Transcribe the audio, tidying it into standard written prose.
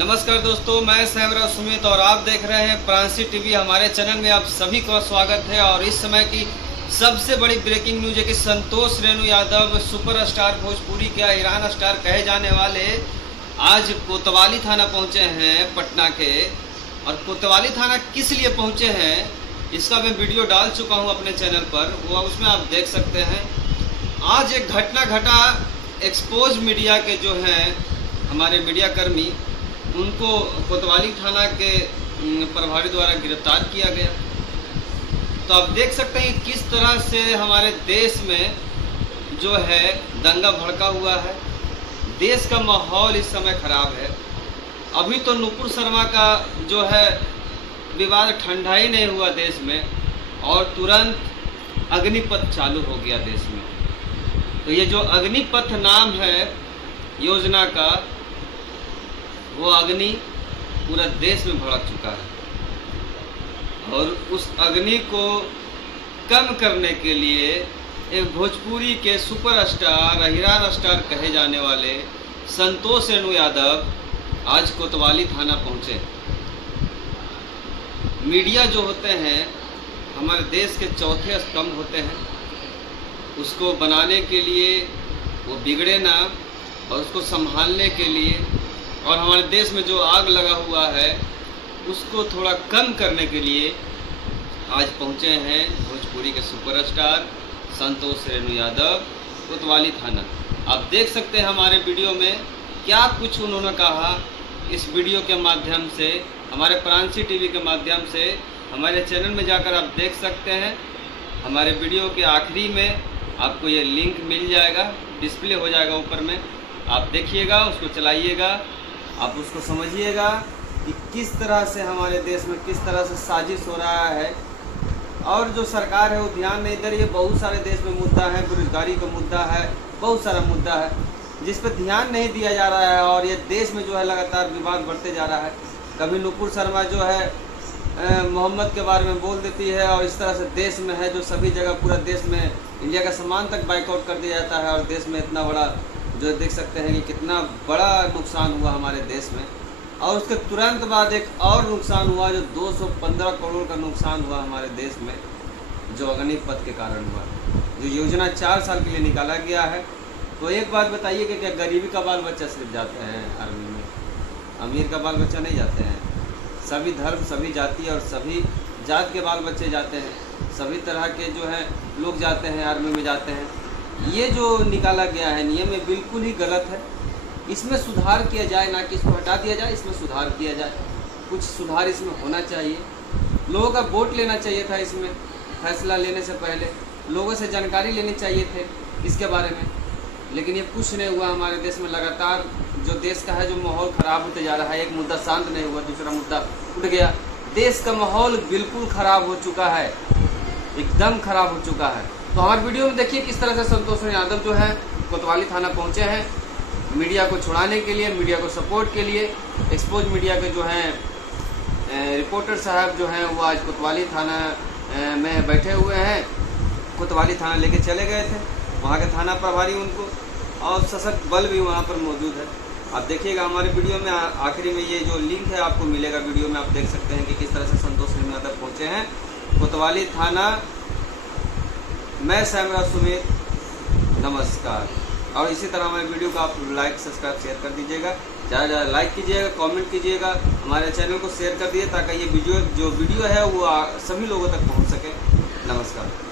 नमस्कार दोस्तों, मैं सैमरा सुमित और आप देख रहे हैं प्रांसी टीवी। हमारे चैनल में आप सभी का स्वागत है। और इस समय की सबसे बड़ी ब्रेकिंग न्यूज है कि संतोष रेणु यादव सुपरस्टार भोजपुरी के ईरान स्टार कहे जाने वाले आज कोतवाली थाना पहुंचे हैं पटना के। और कोतवाली थाना किस लिए पहुंचे हैं इसका मैं वीडियो डाल चुका हूं अपने चैनल पर, वो उसमें आप देख सकते हैं। आज एक घटना घटा, एक्सपोज मीडिया के जो हैं हमारे मीडिया कर्मी, उनको कोतवाली थाना के प्रभारी द्वारा गिरफ्तार किया गया। तो आप देख सकते हैं किस तरह से हमारे देश में जो है दंगा भड़का हुआ है। देश का माहौल इस समय खराब है। अभी तो नुपुर शर्मा का जो है विवाद ठंडा ही नहीं हुआ देश में, और तुरंत अग्निपथ चालू हो गया देश में। तो ये जो अग्निपथ नाम है योजना का, वो अग्नि पूरा देश में भड़क चुका है। और उस अग्नि को कम करने के लिए एक भोजपुरी के सुपरस्टार, हीरान स्टार कहे जाने वाले संतोष रेणु यादव आज कोतवाली थाना पहुंचे। मीडिया जो होते हैं हमारे देश के चौथे स्तंभ होते हैं। उसको बनाने के लिए, वो बिगड़े ना, और उसको संभालने के लिए, और हमारे देश में जो आग लगा हुआ है उसको थोड़ा कम करने के लिए आज पहुंचे हैं भोजपुरी के सुपरस्टार संतोष रेणु यादव कोतवाली थाना। आप देख सकते हैं हमारे वीडियो में क्या कुछ उन्होंने कहा। इस वीडियो के माध्यम से, हमारे प्रांसी टीवी के माध्यम से हमारे चैनल में जाकर आप देख सकते हैं। हमारे वीडियो के आखिरी में आपको ये लिंक मिल जाएगा, डिस्प्ले हो जाएगा ऊपर में। आप देखिएगा, उसको चलाइएगा, आप उसको समझिएगा कि किस तरह से हमारे देश में किस तरह से साजिश हो रहा है। और जो सरकार है वो ध्यान नहीं दे रही है। बहुत सारे देश में मुद्दा है, बेरोजगारी का मुद्दा है, बहुत सारा मुद्दा है जिस पर ध्यान नहीं दिया जा रहा है। और ये देश में जो है लगातार विवाद बढ़ते जा रहा है। कभी नुपुर शर्मा जो है मोहम्मद के बारे में बोल देती है, और इस तरह से देश में है जो सभी जगह, पूरा देश में इंडिया का सामान तक बाइकआउट कर दिया जाता है। और देश में इतना बड़ा जो देख सकते हैं कि कितना बड़ा नुकसान हुआ हमारे देश में। और उसके तुरंत बाद एक और नुकसान हुआ जो 215 करोड़ का नुकसान हुआ हमारे देश में, जो अग्निपथ के कारण हुआ। जो योजना 4 साल के लिए निकाला गया है। तो एक बात बताइए कि क्या गरीबी का बाल बच्चा सिर्फ जाते हैं आर्मी में? अमीर का बाल बच्चा नहीं जाते हैं। सभी धर्म, सभी जाति और सभी जात के बाल बच्चे जाते हैं। सभी तरह के जो हैं लोग जाते हैं, आर्मी में जाते हैं। ये जो निकाला गया है नियम, ये बिल्कुल ही गलत है। इसमें सुधार किया जाए, ना कि इसको हटा दिया जाए। इसमें सुधार किया जाए, कुछ सुधार इसमें होना चाहिए। लोगों का वोट लेना चाहिए था। इसमें फैसला लेने से पहले लोगों से जानकारी लेनी चाहिए थे इसके बारे में। लेकिन ये कुछ नहीं हुआ। हमारे देश में लगातार जो देश का है जो माहौल ख़राब होते जा रहा है। एक मुद्दा शांत नहीं हुआ, दूसरा मुद्दा उठ गया। देश का माहौल बिल्कुल ख़राब हो चुका है, एकदम ख़राब हो चुका है। तो हमारे वीडियो में देखिए किस तरह से संतोष रेणु यादव जो है कोतवाली थाना पहुंचे हैं मीडिया को छुड़ाने के लिए, मीडिया को सपोर्ट के लिए। एक्सपोज मीडिया के जो हैं रिपोर्टर साहब जो हैं वो आज कोतवाली थाना में बैठे हुए हैं। कोतवाली थाना लेके चले गए थे, वहाँ के थाना प्रभारी उनको, और सशक्त बल भी वहाँ पर मौजूद है। आप देखिएगा हमारे वीडियो में आखिरी में ये जो लिंक है आपको मिलेगा वीडियो में। आप देख सकते हैं कि किस तरह से संतोष रेणु यादव पहुँचे हैं कोतवाली थाना। मैं सैमरा सुमित, नमस्कार। और इसी तरह हमारे वीडियो को आप लाइक, सब्सक्राइब, शेयर कर दीजिएगा। ज़्यादा ज़्यादा लाइक कीजिएगा, कमेंट कीजिएगा, हमारे चैनल को शेयर कर दीजिए ताकि ये वीडियो है वो सभी लोगों तक पहुंच सके। नमस्कार।